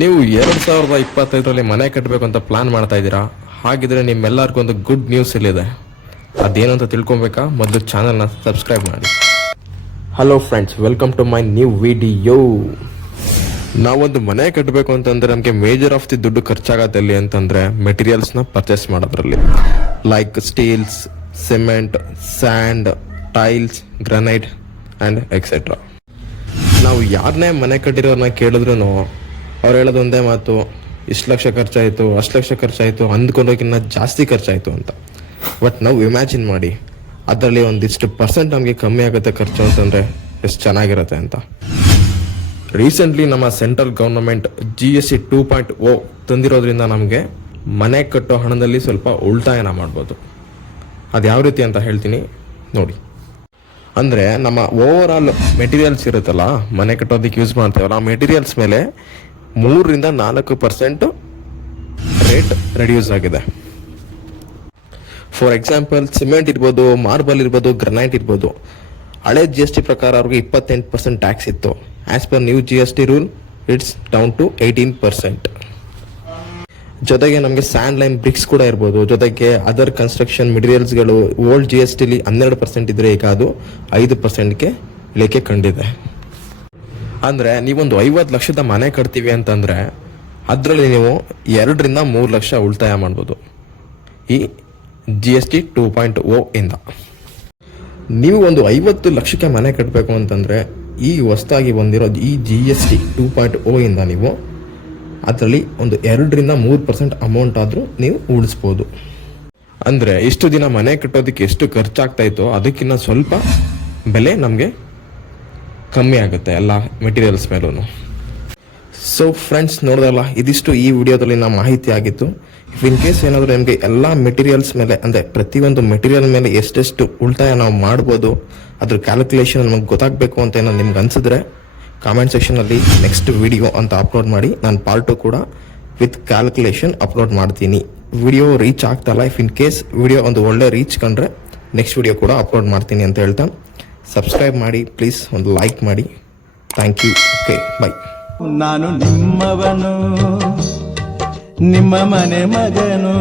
ನೀವು 2025ರಲ್ಲಿ ಮನೆ ಕಟ್ಟಬೇಕು ಅಂತ ಪ್ಲಾನ್ ಮಾಡ್ತಾ ಇದ್ದೀರಾ? ಹಾಗಿದ್ರೆ ನಿಮ್ಮೆಲ್ಲರಿಗೂ ಒಂದು ಗುಡ್ ನ್ಯೂಸ್ ಇಲ್ಲಿದೆ. ಅದೇನು ಅಂತ ತಿಳ್ಕೊಬೇಕಾ? ಮೊದಲು ಚಾನಲ್ನ ಸಬ್ಸ್ಕ್ರೈಬ್ ಮಾಡಿ. Hello friends, welcome to my new video. ನಾವೊಂದು ಮನೆ ಕಟ್ಟಬೇಕು ಅಂತಂದ್ರೆ ನಮಗೆ ಮೇಜರ್ ಆಫ್ ದಿ ದುಡ್ಡು ಖರ್ಚಾಗತ್ತೆ ಎಲ್ಲಿ ಅಂತಂದ್ರೆ ಮೆಟೀರಿಯಲ್ಸ್ನ ಪರ್ಚೇಸ್ ಮಾಡೋದ್ರಲ್ಲಿ. Like steels, cement, sand, tiles, granite and etcetera. ನಾವು ಯಾರನ್ನೇ ಮನೆ ಕಟ್ಟಿರೋರನ್ನ ಕೇಳಿದ್ರು ಅವ್ರು ಹೇಳೋದು ಒಂದೇ ಮಾತು, ಇಷ್ಟು ಲಕ್ಷ ಖರ್ಚಾಯಿತು, ಅಷ್ಟು ಲಕ್ಷ ಖರ್ಚಾಯಿತು, ಅಂದ್ಕೊಂಡೋಗಿನ್ನ ಜಾಸ್ತಿ ಖರ್ಚಾಯಿತು ಅಂತ. ಬಟ್ ನಾವು ಇಮ್ಯಾಜಿನ್ ಮಾಡಿ, ಅದರಲ್ಲಿ ಒಂದಿಷ್ಟು ಪರ್ಸೆಂಟ್ ನಮಗೆ ಕಮ್ಮಿ ಆಗುತ್ತೆ ಖರ್ಚು ಅಂತಂದರೆ ಎಷ್ಟು ಚೆನ್ನಾಗಿರುತ್ತೆ ಅಂತ. ರೀಸೆಂಟ್ಲಿ ನಮ್ಮ ಸೆಂಟ್ರಲ್ ಗೌರ್ಮೆಂಟ್ GST 2.0 ತಂದಿರೋದ್ರಿಂದ ನಮಗೆ ಮನೆ ಕಟ್ಟೋ ಹಣದಲ್ಲಿ ಸ್ವಲ್ಪ ಉಳಿತಾಯನ ಮಾಡ್ಬೋದು. ಅದು ಯಾವ ರೀತಿ ಅಂತ ಹೇಳ್ತೀನಿ ನೋಡಿ. ಅಂದರೆ ನಮ್ಮ ಓವರ್ ಆಲ್ ಮೆಟೀರಿಯಲ್ಸ್ ಇರುತ್ತಲ್ಲ, ಮನೆ ಕಟ್ಟೋದಕ್ಕೆ ಯೂಸ್ ಮಾಡ್ತೇವಲ್ಲ, ಆ ಮೆಟೀರಿಯಲ್ಸ್ ಮೇಲೆ 3-4% ರೇಟ್ ರೆಡ್ಯೂಸ್ ಆಗಿದೆ. ಫಾರ್ ಎಕ್ಸಾಂಪಲ್, ಸಿಮೆಂಟ್ ಇರ್ಬೋದು, ಮಾರ್ಬಲ್ ಇರ್ಬೋದು, ಗ್ರನೈಟ್ ಇರ್ಬೋದು. ಹಳೆ GST ಪ್ರಕಾರ ಅವ್ರಿಗೆ 28% ಟ್ಯಾಕ್ಸ್ ಇತ್ತು. As per new GST rule it's down to 18%. ಜೊತೆಗೆ ನಮಗೆ ಸ್ಯಾಂಡ್ ಲೈನ್ ಬ್ರಿಕ್ಸ್ ಕೂಡ ಇರ್ಬೋದು. ಜೊತೆಗೆ ಅದರ್ ಕನ್ಸ್ಟ್ರಕ್ಷನ್ ಮೆಟೀರಿಯಲ್ಸ್ಗಳು ಓಲ್ಡ್ GSTಲಿ 12% ಇದ್ರೆ ಈಗ ಅದು 5%ಗೆ ಇಳಿಕೆ ಕಂಡಿದೆ. ಅಂದರೆ ನೀವೊಂದು 50 ಲಕ್ಷದ ಮನೆ ಕಟ್ತೀವಿ ಅಂತಂದರೆ ಅದರಲ್ಲಿ ನೀವು 2-3 ಲಕ್ಷ ಉಳಿತಾಯ ಮಾಡ್ಬೋದು ಈ GST 2.0 ಇಂದ. ನೀವು ಒಂದು 50 ಲಕ್ಷಕ್ಕೆ ಮನೆ ಕಟ್ಟಬೇಕು ಅಂತಂದರೆ ಈ ಹೊಸದಾಗಿ ಬಂದಿರೋ ಈ GST 2.0 ಇಂದ ನೀವು ಅದರಲ್ಲಿ ಒಂದು 2-3% ಅಮೌಂಟ್ ಆದರೂ ನೀವು ಉಳಿಸ್ಬೋದು. ಅಂದರೆ ಇಷ್ಟು ದಿನ ಮನೆ ಕಟ್ಟೋದಕ್ಕೆ ಎಷ್ಟು ಖರ್ಚಾಗ್ತಾಯಿತ್ತೋ ಅದಕ್ಕಿಂತ ಸ್ವಲ್ಪ ಬೆಲೆ ನಮಗೆ ಕಮ್ಮಿ ಆಗುತ್ತೆ ಎಲ್ಲ ಮೆಟೀರಿಯಲ್ಸ್ ಮೇಲೂ. ಸೊ ಫ್ರೆಂಡ್ಸ್, ನೋಡಿದಲ್ಲ, ಇದಿಷ್ಟು ಈ ವಿಡಿಯೋದಲ್ಲಿ ನಮ್ಮ ಮಾಹಿತಿ ಆಗಿತ್ತು. ಇಫ್ ಇನ್ ಕೇಸ್ ಏನಾದರೂ ನಿಮಗೆ ಎಲ್ಲ ಮೆಟೀರಿಯಲ್ಸ್ ಮೇಲೆ, ಅಂದರೆ ಪ್ರತಿಯೊಂದು ಮೆಟೀರಿಯಲ್ ಮೇಲೆ ಎಷ್ಟೆಷ್ಟು ಉಳಿತಾಯ ನಾವು ಮಾಡ್ಬೋದು ಅದ್ರ ಕ್ಯಾಲ್ಕುಲೇಷನ್ ನಮಗೆ ಗೊತ್ತಾಗಬೇಕು ಅಂತ ಏನೋ ನಿಮ್ಗೆ ಅನಿಸಿದ್ರೆ ಕಾಮೆಂಟ್ ಸೆಕ್ಷನಲ್ಲಿ ನೆಕ್ಸ್ಟ್ ವಿಡಿಯೋ ಅಂತ ಅಪ್ಲೋಡ್ ಮಾಡಿ. ನಾನು ಪಾರ್ಟ್ 2 ಕೂಡ ವಿತ್ ಕ್ಯಾಲ್ಕುಲೇಷನ್ ಅಪ್ಲೋಡ್ ಮಾಡ್ತೀನಿ. ವಿಡಿಯೋ ರೀಚ್ ಆಗ್ತಲ್ಲ, ಇಫ್ ಇನ್ ಕೇಸ್ ವಿಡಿಯೋ ಒಂದು ಒಳ್ಳೆ ರೀಚ್ ಕಂಡ್ರೆ ನೆಕ್ಸ್ಟ್ ವಿಡಿಯೋ ಕೂಡ ಅಪ್ಲೋಡ್ ಮಾಡ್ತೀನಿ ಅಂತ ಹೇಳ್ತಾ ಸಬ್ಸ್ಕ್ರೈಬ್ ಮಾಡಿ, ಪ್ಲೀಸ್ ಒಂದು ಲೈಕ್ ಮಾಡಿ. Thank you. Okay, bye. ನಾನು ನಿಮ್ಮವನು, ನಿಮ್ಮ ಮನೆ ಮಗನು.